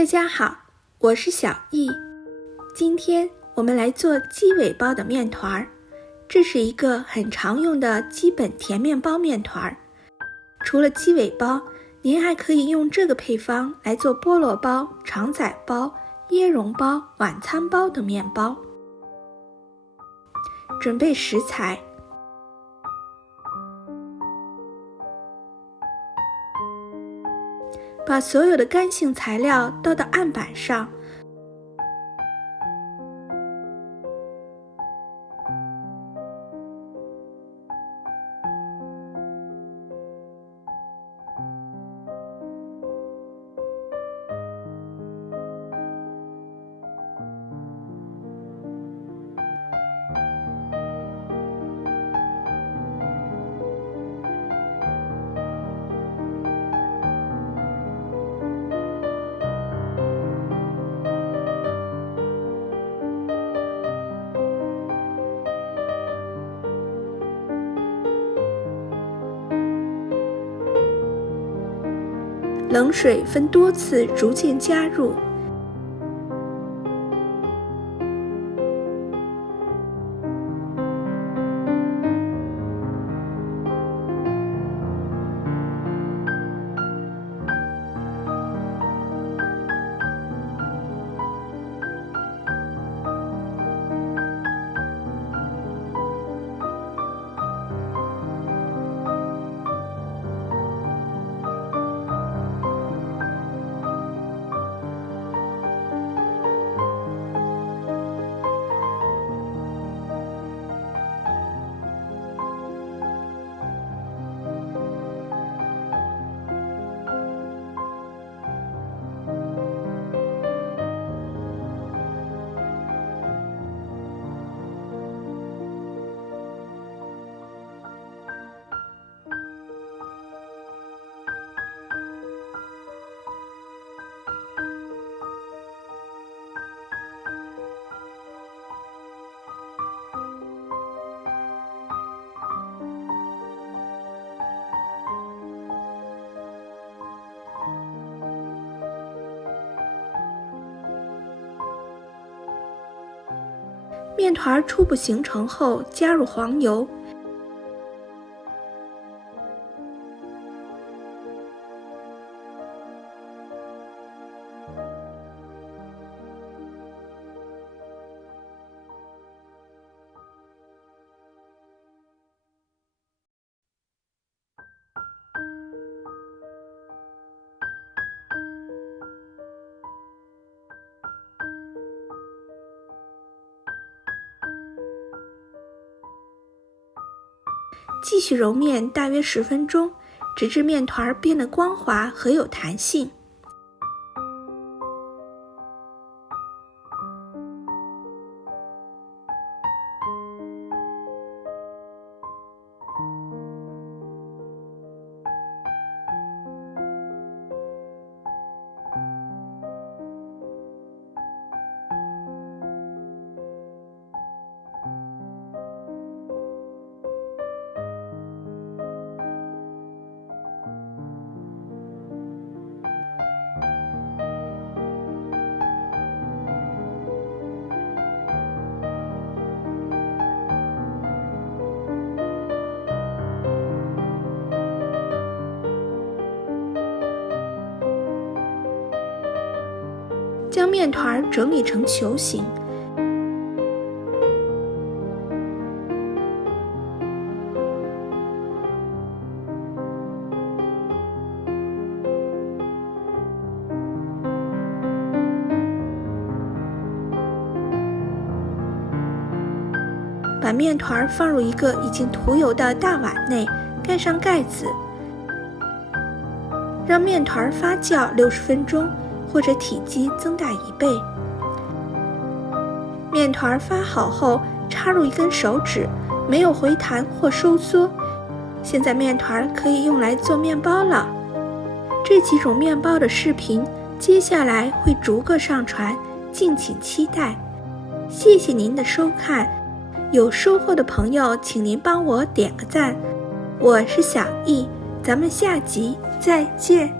大家好，我是小易。今天我们来做鸡尾包的面团，这是一个很常用的基本甜面包面团。除了鸡尾包，您还可以用这个配方来做菠萝包、肠仔包、椰蓉包、晚餐包等面包。准备食材：把所有的干性材料倒到案板上，冷水分多次逐渐加入，面团初步形成后，加入黄油，继续揉面大约10分钟，直至面团变得光滑和有弹性。将面团整理成球形，把面团放入一个已经涂油的大碗内，盖上盖子，让面团发酵60分钟。或者体积增大1倍。面团发好后，插入一根手指，没有回弹或收缩。现在面团可以用来做面包了。这几种面包的视频，接下来会逐个上传，敬请期待。谢谢您的收看，有收获的朋友，请您帮我点个赞。我是小易，咱们下集再见。